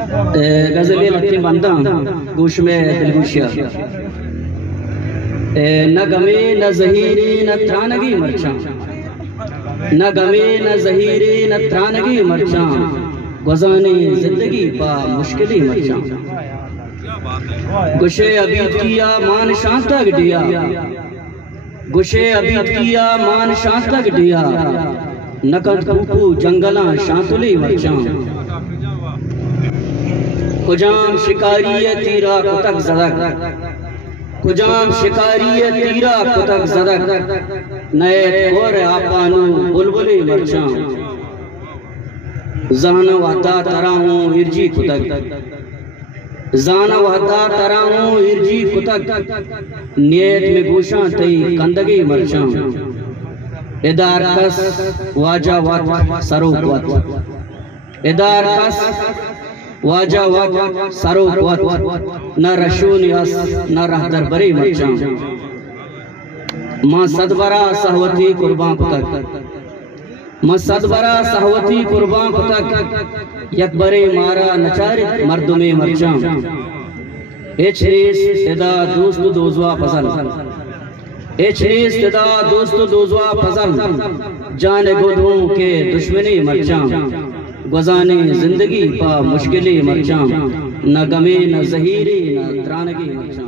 गजल लट्टी बंदा गोश में दिलगुशिया न गमे न जहीरी न त्रानगी मरचा न गमे न जहीरी न त्रानगी मरचा गुज़ाने जिंदगी पा मुश्किली मरचा गुशे अबीद किया मान शान तक दिया गुशे अबीद किया मान शान तक दिया नकद कूकू जंगला शांतुली मरचा कुजाम शिकारी तीरा कुतक जदक कुजाम शिकारी तीरा कुतक जदक नए और आपानू बुलबुली मरचा जाना वादा तराहूं हिरजी कुतक जाना वादा तराहूं हिरजी कुतक नियत में गोशा तई कंदगी मरचा इदार कस वाजा वात सरोक वात इदार कस वाजा वात सरोक वात न रशून यस न रहदर बरी मरचा मां सदबरा सहवती कुर्बान पुतक मां सदबरा सहवती कुर्बान पुतक यकबरे मारा नचारित मर्द में मरचा एचरीस इदा दोस्त दोजवा फजल एचरीस इदा दोस्त दोजवा फजल जान गोदों के दुश्मनी मरचा गुज़ाने जिंदगी पा मुश्किली मरचा न गमे न जहीरी न त्रानगी मरचा।